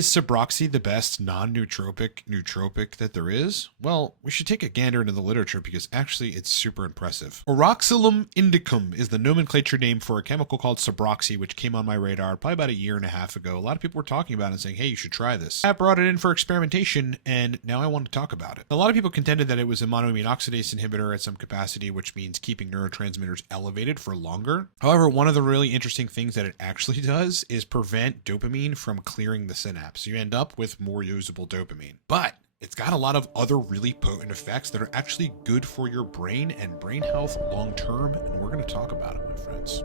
Is SABROXY the best non-nootropic nootropic that there is? Well, we should take a gander into the literature because actually it's super impressive. Oroxylum indicum is the nomenclature name for a chemical called SABROXY, which came on my radar probably about a year and a half ago. A lot of people were talking about it and saying, hey, you should try this. I brought it in for experimentation and now I want to talk about it. A lot of people contended that it was a monoamine oxidase inhibitor at some capacity, which means keeping neurotransmitters elevated for longer. However, one of the really interesting things that it actually does is prevent dopamine from clearing the synapse. So you end up with more usable dopamine. But it's got a lot of other really potent effects that are actually good for your brain and brain health long term, and we're going to talk about it, my friends.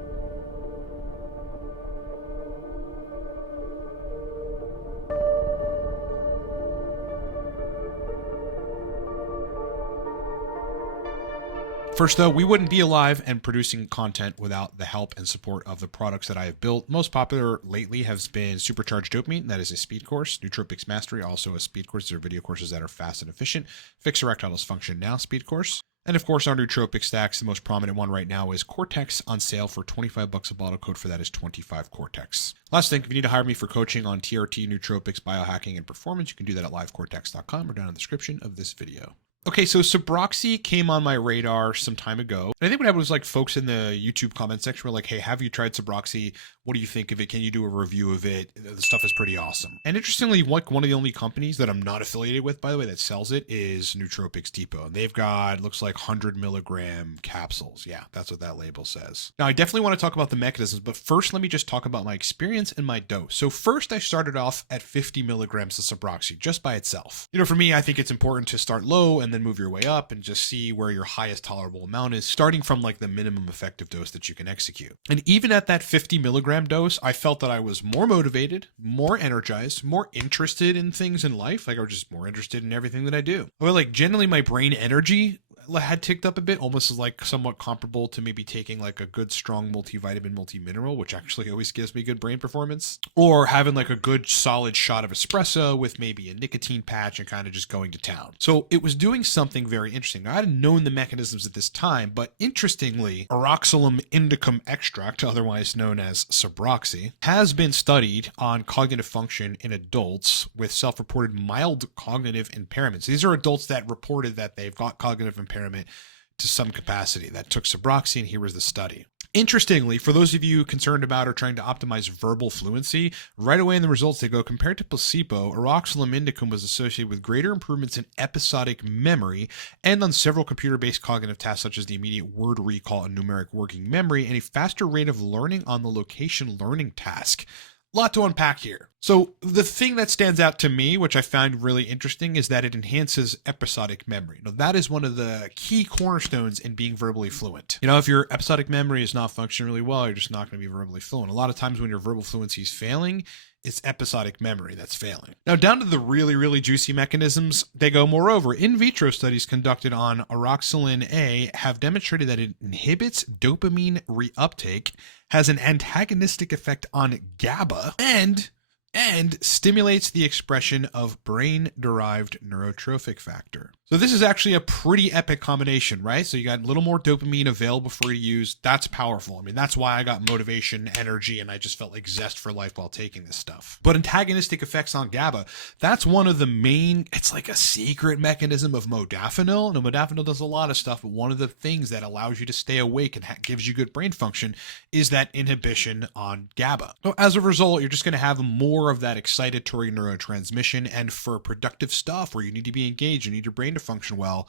First, though, we wouldn't be alive and producing content without the help and support of the products that I have built. Most popular lately has been Supercharged Dopamine. That is a speed course. Nootropics Mastery, also a speed course. These are video courses that are fast and efficient. Fix Erectile Dysfunction Now speed course. And of course, our nootropic stacks, the most prominent one right now is Cortex, on sale for $25 a bottle. Code for that is 25 Cortex. Last thing, if you need to hire me for coaching on TRT, nootropics, biohacking, and performance, you can do that at livecortex.com or down in the description of this video. Okay, so SABROXY came on my radar some time ago. And I think what happened was like folks in the YouTube comment section were like, hey, have you tried SABROXY? What do you think of it? Can you do a review of it? The stuff is pretty awesome. And interestingly, like one of the only companies that I'm not affiliated with, by the way, that sells it is Nootropics Depot. And they've got, looks like 100 milligram capsules. Yeah, that's what that label says. Now, I definitely want to talk about the mechanisms, but first, let me just talk about my experience and my dose. So first, I started off at 50 milligrams of SABROXY just by itself. You know, for me, I think it's important to start low and then move your way up and just see where your highest tolerable amount is, starting from like the minimum effective dose that you can execute. And even at that 50 milligram dose, I felt that I was more motivated, more energized, more interested in things in life. Like I was just more interested in everything that I do. Well, like generally my brain energy had ticked up a bit, almost as like somewhat comparable to maybe taking like a good strong multivitamin, multi-mineral, which actually always gives me good brain performance, or having like a good solid shot of espresso with maybe a nicotine patch and kind of just going to town. So it was doing something very interesting. Now, I hadn't known the mechanisms at this time, but interestingly, Oroxylum indicum extract, otherwise known as SABROXY, has been studied on cognitive function in adults with self-reported mild cognitive impairments. These are adults that reported that they've got cognitive impairment to some capacity that took SABROXY, and here was the study. Interestingly, for those of you concerned about or trying to optimize verbal fluency, right away in the results they go, compared to placebo, Oroxylum indicum was associated with greater improvements in episodic memory and on several computer-based cognitive tasks such as the immediate word recall and numeric working memory, and a faster rate of learning on the location learning task. Lot to unpack here. So the thing that stands out to me, which I find really interesting, is that it enhances episodic memory. Now, that is one of the key cornerstones in being verbally fluent. You know, if your episodic memory is not functioning really well, you're just not going to be verbally fluent. A lot of times when your verbal fluency is failing, it's episodic memory that's failing. Now, down to the really, really juicy mechanisms, they go. Moreover, in vitro studies conducted on Oroxylin A have demonstrated that it inhibits dopamine reuptake, has an antagonistic effect on GABA, and stimulates the expression of brain-derived neurotrophic factor. So this is actually a pretty epic combination, right? So you got a little more dopamine available for you to use. That's powerful. I mean, that's why I got motivation, energy, and I just felt like zest for life while taking this stuff. But antagonistic effects on GABA, that's one of the main, it's like a secret mechanism of modafinil. Now, modafinil does a lot of stuff, but one of the things that allows you to stay awake and gives you good brain function is that inhibition on GABA. So as a result, you're just going to have more of that excitatory neurotransmission, and for productive stuff where you need to be engaged, you need your brain to function well,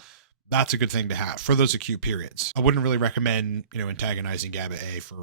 that's a good thing to have for those acute periods. I wouldn't really recommend, antagonizing GABA A for,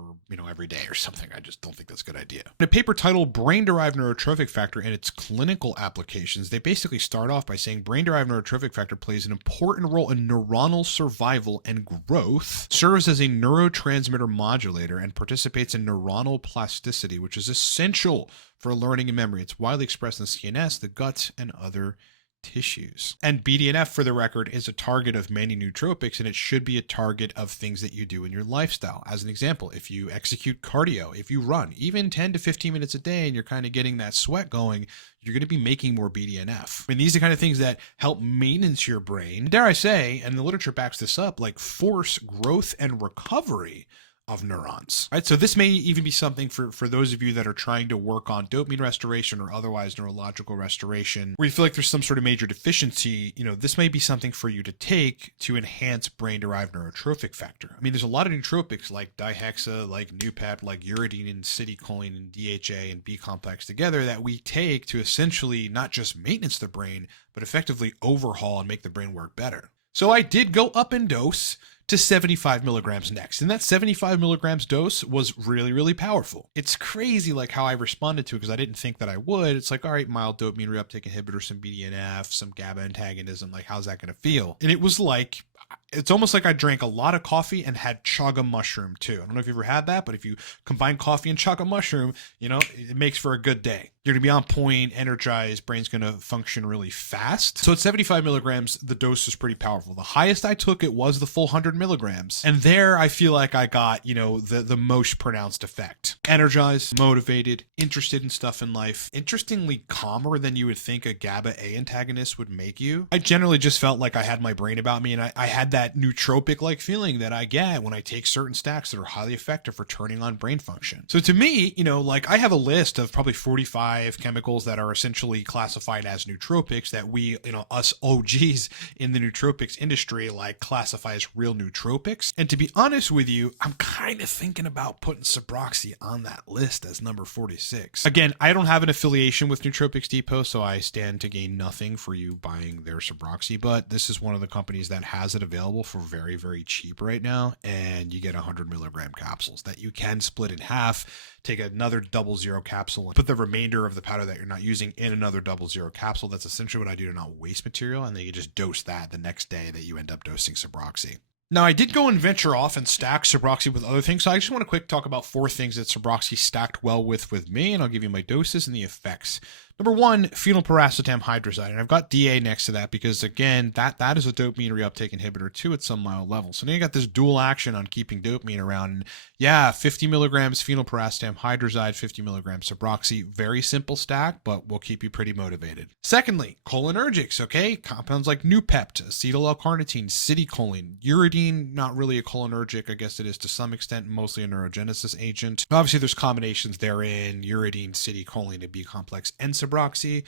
every day or something. I just don't think that's a good idea. In a paper titled Brain-Derived Neurotrophic Factor and Its Clinical Applications, they basically start off by saying brain-derived neurotrophic factor plays an important role in neuronal survival and growth, serves as a neurotransmitter modulator, and participates in neuronal plasticity, which is essential for learning and memory. It's widely expressed in the CNS, the gut, and other tissues. And BDNF, for the record, is a target of many nootropics, and it should be a target of things that you do in your lifestyle. As an example, if you execute cardio, if you run even 10 to 15 minutes a day and you're kind of getting that sweat going, you're going to be making more BDNF. I mean, these are the kind of things that help maintenance your brain. Dare I say, and the literature backs this up, like force growth and recovery of neurons, right? So this may even be something for those of you that are trying to work on dopamine restoration or otherwise neurological restoration, where you feel like there's some sort of major deficiency. This may be something for you to take to enhance brain-derived neurotrophic factor. I mean, there's a lot of nootropics like dihexa, like Nupep, like uridine and citicoline and DHA and B complex together that we take to essentially not just maintenance the brain, but effectively overhaul and make the brain work better. So I did go up in dose to 75 milligrams next. And that 75 milligrams dose was really, really powerful. It's crazy like how I responded to it because I didn't think that I would. It's like, all right, mild dopamine reuptake inhibitor, some BDNF, some GABA antagonism. Like, how's that going to feel? And it was like, it's almost like I drank a lot of coffee and had chaga mushroom too. I don't know if you've ever had that, but if you combine coffee and chaga mushroom, it makes for a good day. You're going to be on point, energized, brain's going to function really fast. So at 75 milligrams, the dose was pretty powerful. The highest I took it was the full 100 milligrams. And there I feel like I got, the most pronounced effect. Energized, motivated, interested in stuff in life. Interestingly calmer than you would think a GABA A antagonist would make you. I generally just felt like I had my brain about me, and I had that nootropic-like feeling that I get when I take certain stacks that are highly effective for turning on brain function. So to me, I have a list of probably 45 chemicals that are essentially classified as nootropics that we, us OGs in the nootropics industry, classify as real nootropics. And to be honest with you, I'm kind of thinking about putting SABROXY on that list as number 46. Again, I don't have an affiliation with Nootropics Depot, so I stand to gain nothing for you buying their SABROXY, but this is one of the companies that has it available for very, very cheap right now. And you get 100 milligram capsules that you can split in half, take another 00 capsule and put the remainder of the powder that you're not using in another 00 capsule. That's essentially what I do to not waste material. And then you just dose that the next day that you end up dosing SABROXY. Now, I did go and venture off and stack SABROXY with other things. So I just want to quick talk about 4 things that SABROXY stacked well with me, and I'll give you my doses and the effects. Number 1, phenylpiracetam hydrazide. And I've got DA next to that because, again, that is a dopamine reuptake inhibitor too at some mild level. So now you got this dual action on keeping dopamine around. And yeah, 50 milligrams phenylpiracetam hydrazide, 50 milligrams SABROXY. Very simple stack, but will keep you pretty motivated. Secondly, cholinergics, okay? Compounds like Nupept, acetyl L-carnitine, citicoline, uridine, not really a cholinergic. I guess it is to some extent, mostly a neurogenesis agent. Obviously, there's combinations therein, uridine, citicoline, and B complex, and SABROXY,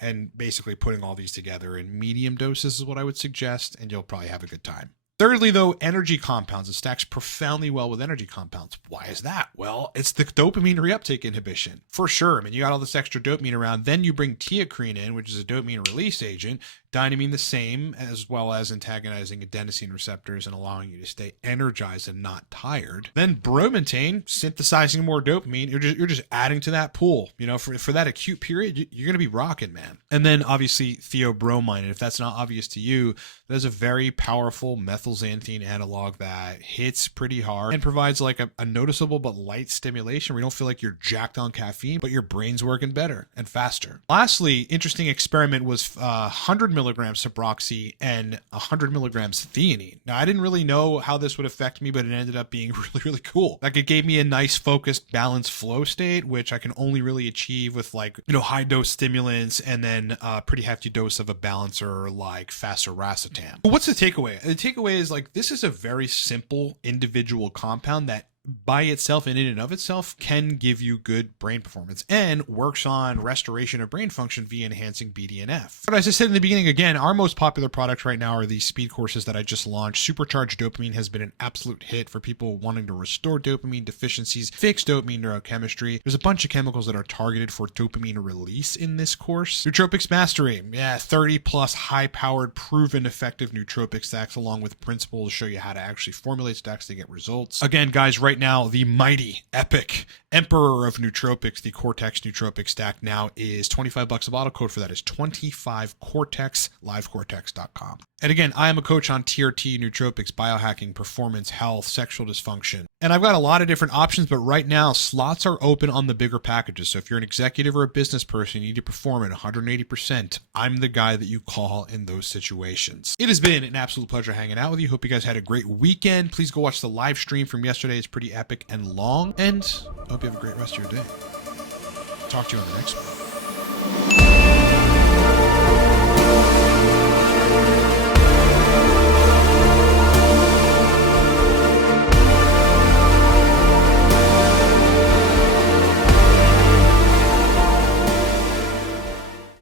and basically putting all these together in medium doses is what I would suggest, and you'll probably have a good time. Thirdly, though, energy compounds. It stacks profoundly well with energy compounds. Why is that? Well, it's the dopamine reuptake inhibition. For sure. I mean, you got all this extra dopamine around. Then you bring teocrine in, which is a dopamine release agent. Dynamine the same, as well as antagonizing adenosine receptors and allowing you to stay energized and not tired. Then bromontane, synthesizing more dopamine. You're just adding to that pool. For that acute period, you're going to be rocking, man. And then obviously theobromine. And if that's not obvious to you, there's a very powerful methylxanthine analog that hits pretty hard and provides like a noticeable but light stimulation where you don't feel like you're jacked on caffeine, but your brain's working better and faster. Lastly, interesting experiment was 100 milligrams SABROXY and 100 milligrams theanine. Now, I didn't really know how this would affect me, but it ended up being really, really cool. Like, it gave me a nice, focused, balanced flow state, which I can only really achieve with high dose stimulants and then a pretty hefty dose of a balancer like fasiracetam. But what's the takeaway? The takeaway is this is a very simple individual compound that by itself and in and of itself can give you good brain performance and works on restoration of brain function via enhancing BDNF. But as I said in the beginning, again, our most popular products right now are these speed courses that I just launched. Supercharged Dopamine has been an absolute hit for people wanting to restore dopamine deficiencies, fix dopamine neurochemistry. There's a bunch of chemicals that are targeted for dopamine release in this course. Nootropics Mastery, 30 plus high-powered, proven effective nootropic stacks along with principles to show you how to actually formulate stacks to get results. Again, guys, right now, the mighty, epic emperor of nootropics, the Cortex Nootropic Stack, now is $25 a bottle. Code for that is 25Cortex, livecortex.com. And again, I am a coach on TRT, nootropics, biohacking, performance, health, sexual dysfunction. And I've got a lot of different options, but right now, slots are open on the bigger packages. So if you're an executive or a business person, you need to perform at 180%. I'm the guy that you call in those situations. It has been an absolute pleasure hanging out with you. Hope you guys had a great weekend. Please go watch the live stream from yesterday. It's pretty epic and long. And I hope you have a great rest of your day. Talk to you on the next one.